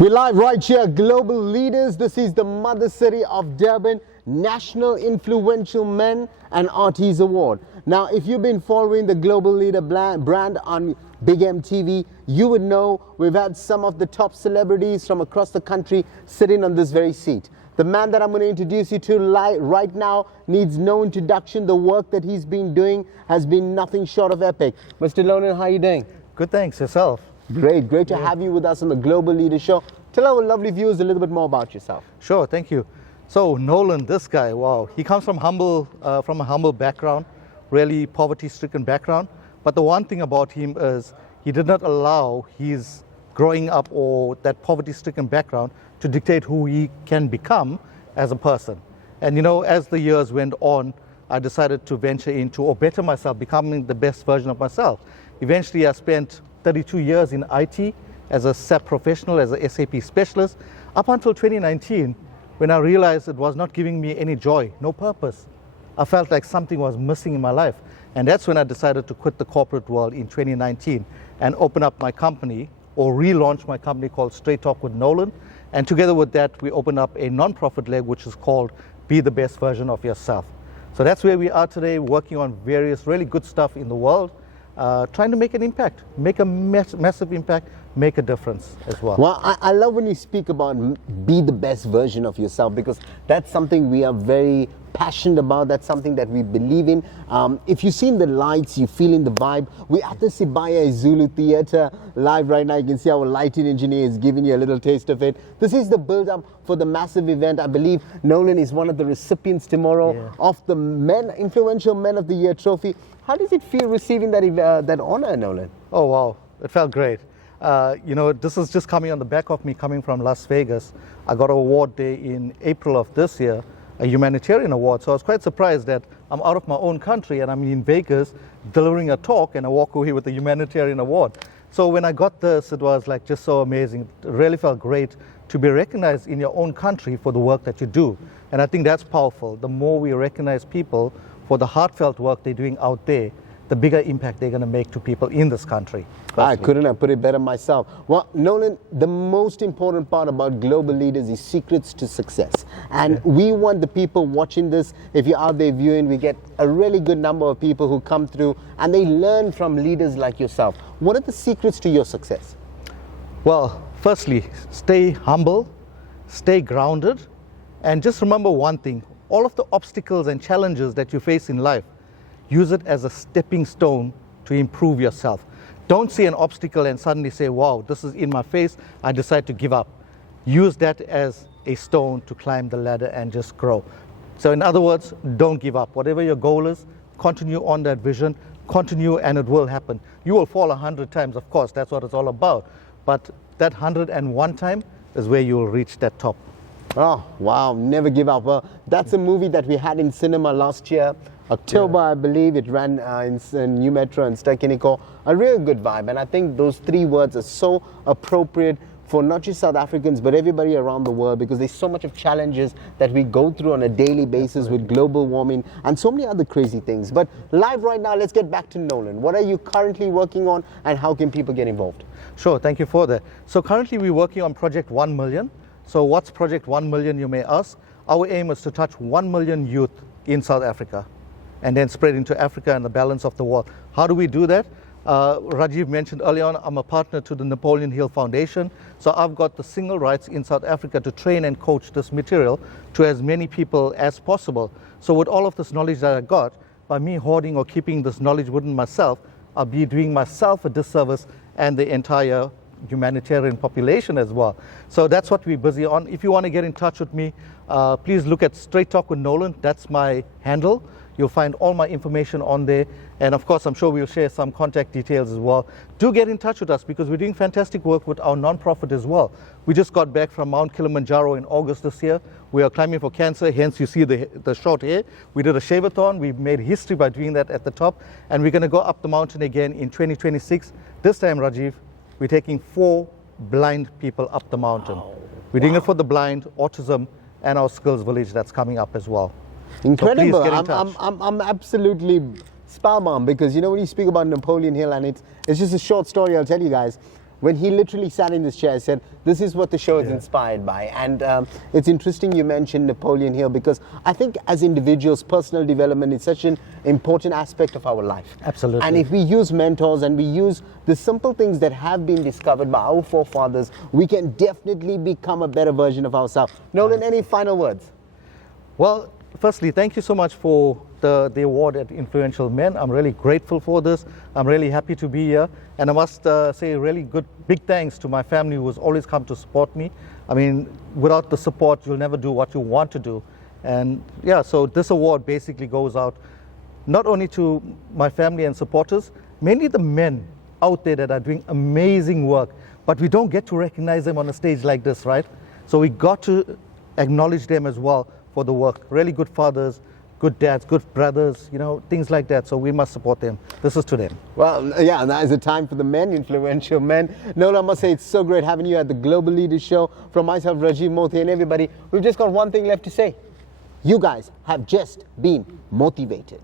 We're live right here, Global Leaders. This is the mother city of Durban, National Influential Men and Artists Award. Now, if you've been following the Global Leader brand on Big MTV, you would know we've had some of the top celebrities from across the country sitting on this very seat. The man that I'm going to introduce you to right now needs no introduction. The work that he's been doing has been nothing short of epic. Mr. Nolan, how are you doing? Good, thanks. Yourself? Great to have you with us on the Global Leader Show. Tell our lovely viewers a little bit more about yourself. Sure, thank you. So Nolan, this guy, wow, he comes from a humble background, really poverty-stricken background. But the one thing about him is he did not allow his growing up or that poverty-stricken background to dictate who he can become as a person. And you know, as the years went on, I decided to venture into or better myself, becoming the best version of myself. Eventually, I spent 32 years in IT as a SAP professional, as a SAP specialist, up until 2019, when I realized it was not giving me any joy, no purpose. I felt like something was missing in my life. And that's when I decided to quit the corporate world in 2019 and open up my company or relaunch my company called Straight Talk with Nolan. And together with that, we opened up a non-profit leg, which is called Be the Best Version of Yourself. So that's where we are today, working on various really good stuff in the world. Trying to make an impact, make a massive impact, make a difference as well. Well, I love when you speak about be the best version of yourself, because that's something we are very passionate about. That's something that we believe in. If you've seen the lights, you feel in the vibe. We're at the Sibaya Zulu Theatre live right now. You can see our lighting engineer is giving you a little taste of it. This is the build-up for the massive event. I believe Nolan is one of the recipients tomorrow of the Influential Men of the Year trophy. How does it feel receiving that honor, Nolan? Oh, wow. It felt great. You know, this is just coming on the back of me coming from Las Vegas. I got an award there in April of this year, a humanitarian award. So I was quite surprised that I'm out of my own country and I'm in Vegas delivering a talk and I walk away with a humanitarian award. So when I got this, it was like just so amazing. It really felt great to be recognized in your own country for the work that you do. And I think that's powerful. The more we recognize people for the heartfelt work they're doing out there, the bigger impact they're going to make to people in this country. I couldn't have put it better myself. Well, Nolan, the most important part about Global Leaders is secrets to success. And we want the people watching this, if you're out there viewing, we get a really good number of people who come through and they learn from leaders like yourself. What are the secrets to your success? Well, firstly, stay humble, stay grounded, and just remember one thing. All of the obstacles and challenges that you face in life, use it as a stepping stone to improve yourself. Don't see an obstacle and suddenly say, wow, this is in my face, I decide to give up. Use that as a stone to climb the ladder and just grow. So in other words, don't give up. Whatever your goal is, continue on that vision, continue and it will happen. You will fall 100 times, of course, that's what it's all about. But that 101 time is where you will reach that top. Oh, wow, never give up. Well, that's a movie that we had in cinema last year. October, I believe, it ran in New Metro and Stekiniko. A real good vibe. And I think those three words are so appropriate for not just South Africans, but everybody around the world, because there's so much of challenges that we go through on a daily basis with global warming and so many other crazy things. But live right now, let's get back to Nolan. What are you currently working on and how can people get involved? Sure, thank you for that. So currently we're working on Project 1 Million. So what's Project 1 Million, you may ask? Our aim is to touch 1 million youth in South Africa and then spread into Africa and the balance of the world. How do we do that? Rajiv mentioned earlier on, I'm a partner to the Napoleon Hill Foundation. So I've got the single rights in South Africa to train and coach this material to as many people as possible. So with all of this knowledge that I got, by me hoarding or keeping this knowledge within myself, I'll be doing myself a disservice and the entire humanitarian population as well. So that's what we're busy on. If you want to get in touch with me, please look at Straight Talk with Nolan. That's my handle. You'll find all my information on there. And of course, I'm sure we'll share some contact details as well. Do get in touch with us because we're doing fantastic work with our nonprofit as well. We just got back from Mount Kilimanjaro in August this year. We are climbing for cancer, hence you see the short hair. We did a shave-a-thon. We made history by doing that at the top. And we're going to go up the mountain again in 2026. This time, Rajiv, we're taking 4 blind people up the mountain. Wow. We're doing it for the blind, autism, and our skills village that's coming up as well. Incredible. So I'm absolutely spellbound because, you know, when you speak about Napoleon Hill, and it's just a short story, I'll tell you guys. when he literally sat in this chair and said, this is what the show is inspired by. And it's interesting you mentioned Napoleon Hill, because I think as individuals, personal development is such an important aspect of our life. Absolutely. And if we use mentors and we use the simple things that have been discovered by our forefathers, we can definitely become a better version of ourselves. Nolan, any final words? Well, firstly, thank you so much for the award at Influential Men. I'm really grateful for this. I'm really happy to be here. And I must say really big thanks to my family who has always come to support me. I mean, without the support, you'll never do what you want to do. And yeah, so this award basically goes out not only to my family and supporters, mainly the men out there that are doing amazing work, but we don't get to recognize them on a stage like this, right? So we got to acknowledge them as well for the work. Really good fathers, good dads, good brothers, you know, things like that. So we must support them. This is to them. Well, yeah, now is the time for the men, Influential Men. Nolan, I must say it's so great having you at the Global Leaders Show. From myself, Rajiv Mothie, and everybody, we've just got one thing left to say. You guys have just been motivated.